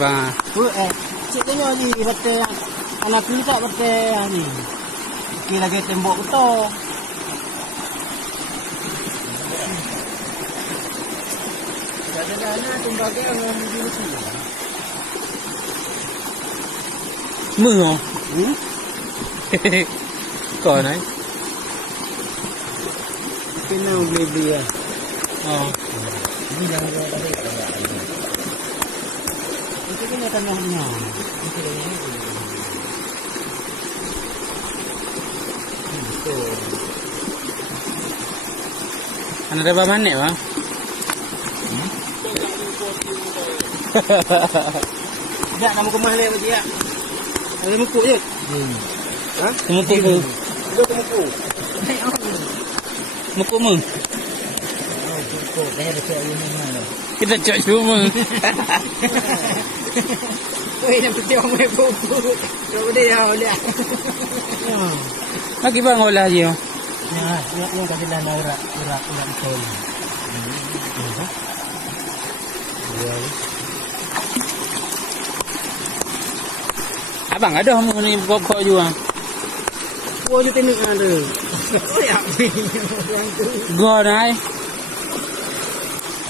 bang. Cik tanya ni betul anak tu tak betul ni. Kira lagi tembok betul. Jalan-jalan tembaga dengan mobil tu. Mưa không? Còn đấy. Cái nào beli à? Ini yang tadi. Itu kan tanahnya. Betul. Ada berapa mana bang? Tak nak muka mahal macam ya. Ada mukuk je. Ha? Mukuk tu. Itu mukuk. Mukuk mu. Mukuk. Saya ada cakap ini mana? Kita cakap cuma. Oi, nak pergi orang mukuk. Kau boleh ya, boleh. Lagi bang olah je. Ya, yang tadi lah urat betul. Ya. Abang ada kamu ni pokok juga. Oh, tu tengok ada. Oh, ya. Go nai.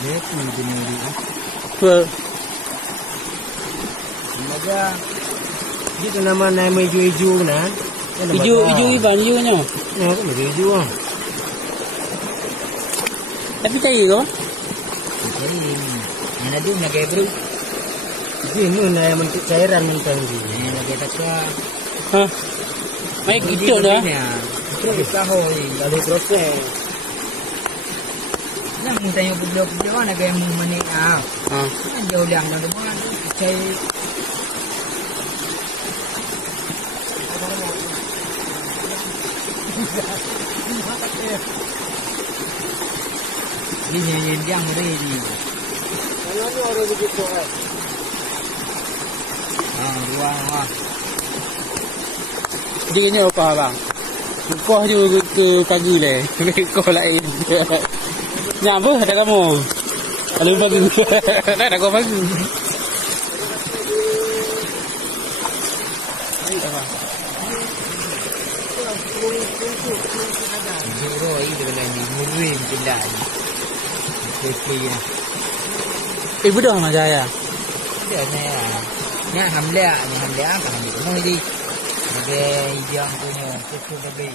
Dia pun jenis dia. Apa? Semoga dia nama hijau-hijau kan. Hijau banjirnya. Ya, kan hijau ah. Tapi cair ke? Cair. Mana dia nak gaya bro? Ini nak mentuk cairan mentah ni. Nak gaya tak Hah? Baik gitu dah. Terus kahoi lalu proses. Nak tanya beliau nak gaya menik ah. Kan jauh liang dah mana cair. Ini yang mana ni? Kalau ni orang begitu kan? Ruang. Jadi ni apa bang? Kau je ke kaki le. Kau lain. Ni apa ada kamu? Kalau bagi. Dah ada kau bagi. Roi dengan ni murim jelas. Okey. Ibu dah macam ya. Dia ni nya hamlia kan ni semua ni. Ada yang punya sesuatu lebih.